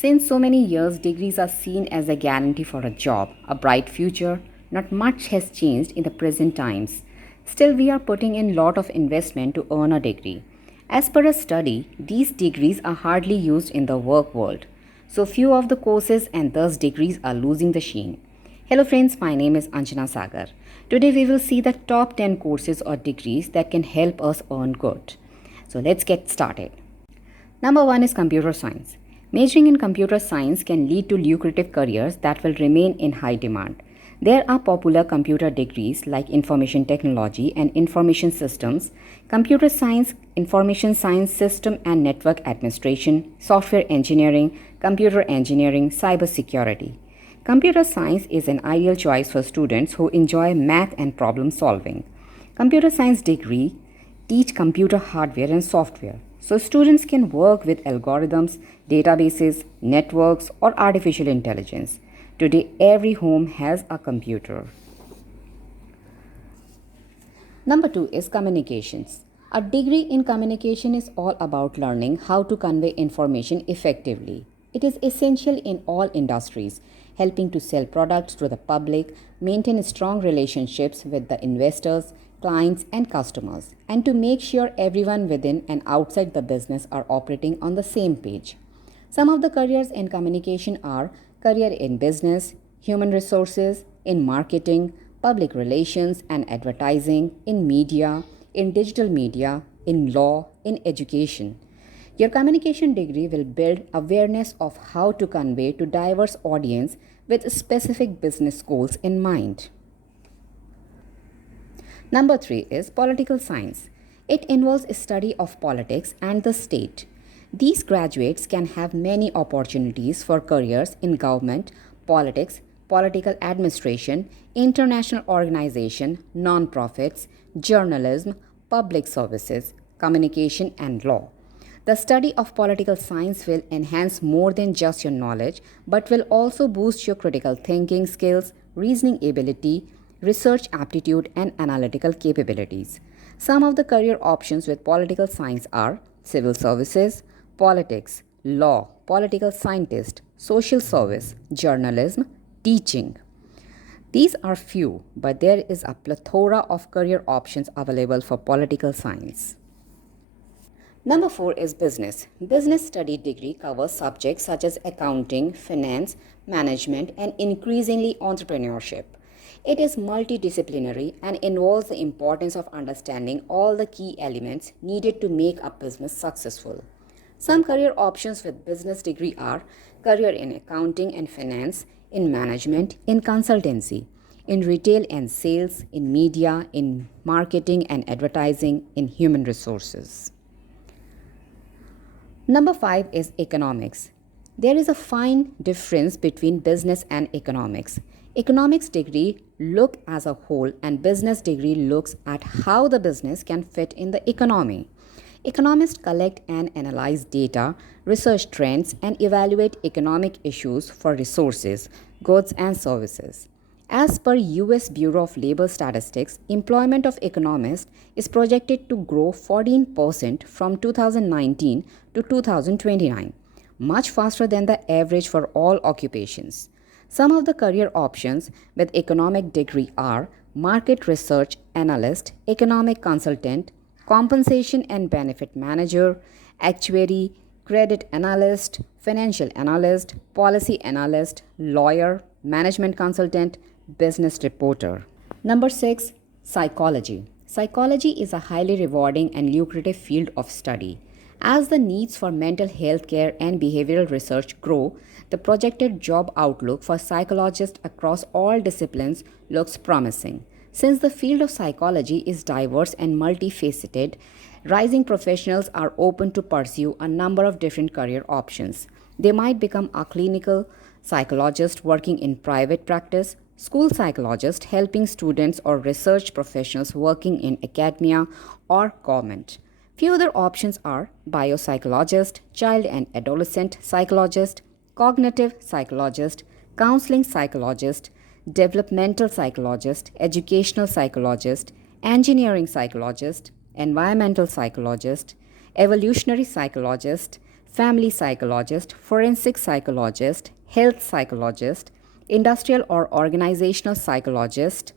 Since so many years, degrees are seen as a guarantee for a job, a bright future. Not much has changed in the present times. Still, we are putting in lot of investment to earn a degree. As per a study, these degrees are hardly used in the work world. So few of the courses and thus degrees are losing the sheen. Hello friends, my name is Anjana Sagar. Today we will see the top 10 courses or degrees that can help us earn good. So let's get started. Number 1 is computer science. Majoring in computer science can lead to lucrative careers that will remain in high demand. There are popular computer degrees like information technology and information systems, computer science, information science system and network administration, software engineering, computer engineering, cybersecurity. Computer science is an ideal choice for students who enjoy math and problem solving. Computer science degree teach computer hardware and software. So students can work with algorithms, databases, networks or artificial intelligence. Today every home has a computer. Number 2 is communications. A degree in communication is all about learning how to convey information effectively. It is essential in all industries, helping to sell products to the public, maintain strong relationships with the investors, clients, and customers, and to make sure everyone within and outside the business are operating on the same page. Some of the careers in communication are career in business, human resources, in marketing, public relations and advertising, in media, in digital media, in law, in education. Your communication degree will build awareness of how to convey to diverse audience with specific business goals in mind. Number 3 is political science. It involves a study of politics and the state. These graduates can have many opportunities for careers in government, politics, political administration, international organization, non-profits, journalism, public services, communication and law. The study of political science will enhance more than just your knowledge, but will also boost your critical thinking skills, reasoning ability, research aptitude, and analytical capabilities. Some of the career options with political science are civil services, politics, law, political scientist, social service, journalism, teaching. These are few, but there is a plethora of career options available for political science. Number 4 is business. Business study degree covers subjects such as accounting, finance, management, and increasingly entrepreneurship. It is multidisciplinary and involves the importance of understanding all the key elements needed to make a business successful. Some career options with business degree are career in accounting and finance, in management, in consultancy, in retail and sales, in media, in marketing and advertising, in human resources. Number 5 is economics. There is a fine difference between business and economics. Economics degree look as a whole and business degree looks at how the business can fit in the economy. Economists collect and analyze data, research trends, and evaluate economic issues for resources, goods, and services. As per US Bureau of Labor Statistics, employment of economists is projected to grow 14% from 2019 to 2029, much faster than the average for all occupations. Some of the career options with economic degree are market research analyst, economic consultant, compensation and benefit manager, actuary, credit analyst, financial analyst, policy analyst, lawyer, management consultant, business reporter. Number 6, psychology. Psychology is a highly rewarding and lucrative field of study. As the needs for mental health care and behavioral research grow, the projected job outlook for psychologists across all disciplines looks promising. Since the field of psychology is diverse and multifaceted, rising professionals are open to pursue a number of different career options. They might become a clinical psychologist working in private practice, school psychologist helping students, or research professionals working in academia or government. Few other options are biopsychologist, child and adolescent psychologist, cognitive psychologist, counseling psychologist, developmental psychologist, educational psychologist, engineering psychologist, environmental psychologist, evolutionary psychologist, family psychologist, forensic psychologist, health psychologist, industrial or organizational psychologist,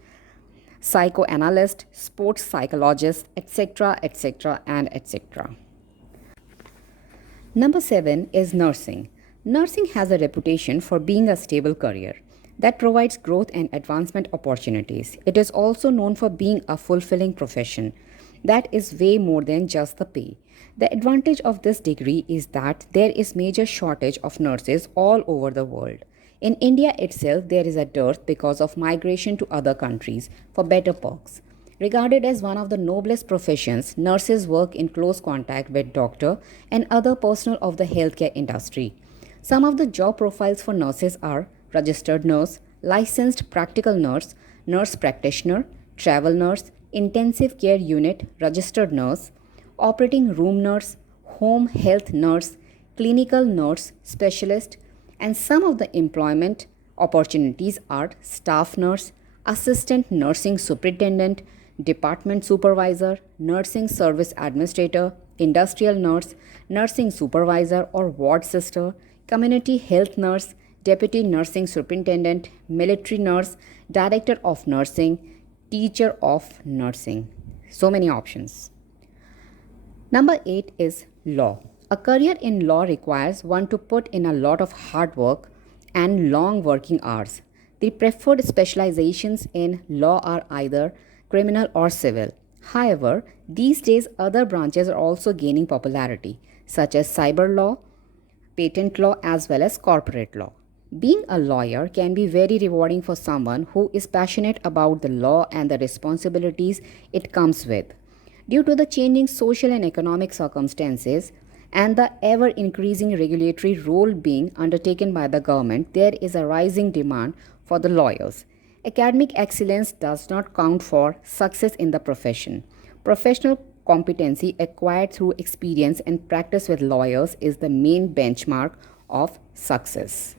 psychoanalyst, sports psychologist, etc., etc., and etc. Number 7 is nursing. Nursing has a reputation for being a stable career that provides growth and advancement opportunities. It is also known for being a fulfilling profession that is way more than just the pay. The advantage of this degree is that there is major shortage of nurses all over the world. In India itself, there is a dearth because of migration to other countries for better perks. Regarded as one of the noblest professions, nurses work in close contact with doctor and other personnel of the healthcare industry. Some of the job profiles for nurses are registered nurse, licensed practical nurse, nurse practitioner, travel nurse, intensive care unit, registered nurse, operating room nurse, home health nurse, clinical nurse specialist, and some of the employment opportunities are staff nurse, assistant nursing superintendent, department supervisor, nursing service administrator, industrial nurse, nursing supervisor or ward sister, community health nurse, deputy nursing superintendent, military nurse, director of nursing, teacher of nursing. So many options. Number 8 is law. A career in law requires one to put in a lot of hard work and long working hours. The preferred specializations in law are either criminal or civil. However, these days other branches are also gaining popularity, such as cyber law, patent law, as well as corporate law. Being a lawyer can be very rewarding for someone who is passionate about the law and the responsibilities it comes with. Due to the changing social and economic circumstances and the ever increasing regulatory role being undertaken by the government, there is a rising demand for the lawyers. Academic excellence does not count for success in the profession. Professional competency acquired through experience and practice with lawyers is the main benchmark of success.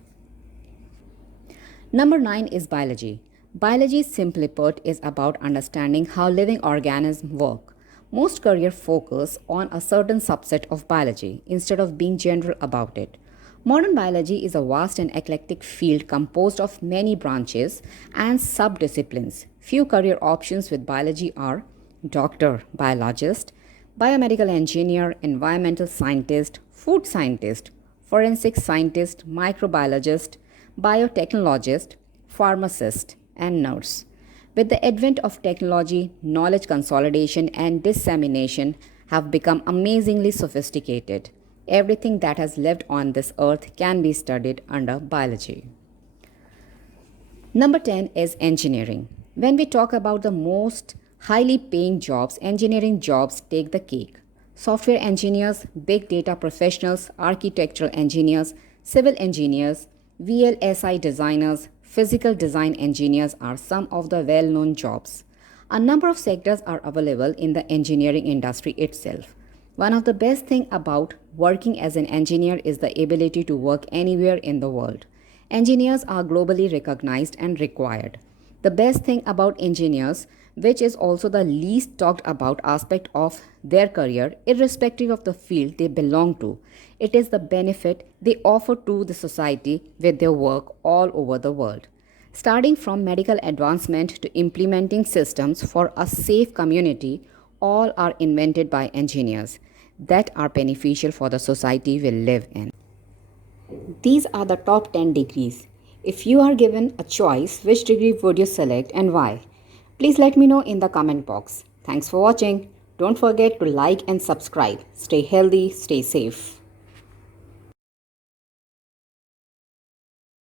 Number 9 is biology. Biology, simply put, is about understanding how living organisms work. Most careers focus on a certain subset of biology instead of being general about it. Modern biology is a vast and eclectic field composed of many branches and subdisciplines. Few career options with biology are doctor, biologist, biomedical engineer, environmental scientist, food scientist, forensic scientist, microbiologist, biotechnologist, pharmacist, and nurse. With the advent of technology, knowledge consolidation and dissemination have become amazingly sophisticated. Everything that has lived on this earth can be studied under biology. Number 10 is engineering. When we talk about the most highly paying jobs, engineering jobs take the cake. Software engineers, big data professionals, architectural engineers, civil engineers, VLSI designers, physical design engineers are some of the well-known jobs. A number of sectors are available in the engineering industry itself. One of the best things about working as an engineer is the ability to work anywhere in the world. Engineers are globally recognized and required. The best thing about engineers, which is also the least talked about aspect of their career, irrespective of the field they belong to, it is the benefit they offer to the society with their work all over the world. Starting from medical advancement to implementing systems for a safe community, all are invented by engineers that are beneficial for the society we live in. These are the top 10 degrees. If you are given a choice, which degree would you select and why? Please let me know in the comment box. Thanks for watching. Don't forget to like and subscribe. Stay healthy, stay safe.